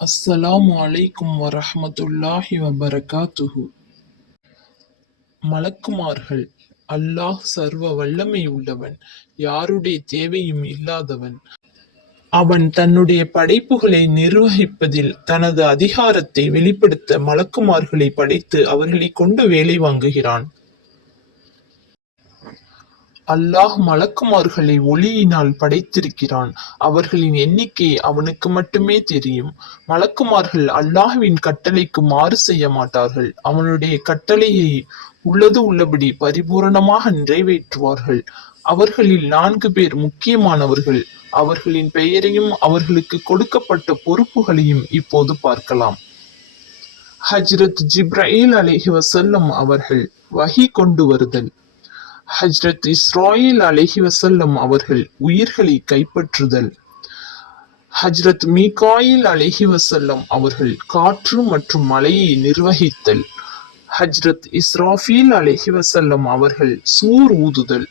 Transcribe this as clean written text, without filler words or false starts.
அஸ்ஸலாமு அலைக்கும் வரஹ்மத்துல்லாஹி வபரகாத்துஹு. மலக்குமார்கள். அல்லாஹ் சர்வ வல்லமை உள்ளவன், யாருடைய தேவையும் இல்லாதவன். அவன் தன்னுடைய படைப்புகளை நிர்வகிப்பதில் தனது அதிகாரத்தை வெளிப்படுத்த மலக்குமார்களை படைத்து அவர்களைக் கொண்டு வேலை வாங்குகிறான். அல்லாஹ் மலக்குமார்களை ஒளியினால் படைத்திருக்கிறான். அவர்களின் எண்ணிக்கை அவனுக்கு மட்டுமே தெரியும். மலக்குமார்கள் அல்லாஹ்வின் கட்டளைக்கு மாறு செய்ய மாட்டார்கள். அவனுடைய கட்டளையை உள்ளது உள்ளபடி பரிபூரணமாக நிறைவேற்றுவார்கள். அவர்களில் 4 பேர் முக்கியமானவர்கள். அவர்களின் பெயரையும் அவர்களுக்கு கொடுக்கப்பட்ட பொறுப்புகளையும் இப்போது பார்க்கலாம். ஹஜ்ரத் ஜிப்ரஈல் அலைஹி வஸல்லம் அவர்கள் வஹி கொண்டு வருதல். ஹஜ்ரத் இஸ்ராயில் அலைஹி வஸல்லம் அவர்கள் உயிர்களை கைப்பற்றுதல். ஹஜ்ரத் மீகாயில் அலைஹி வஸல்லம் அவர்கள் காற்று மற்றும் மழையை நிர்வகித்தல். ஹஜ்ரத் இஸ்ராஃபீல் அலைஹி வஸல்லம் அவர்கள் சூர் ஊதுதல்.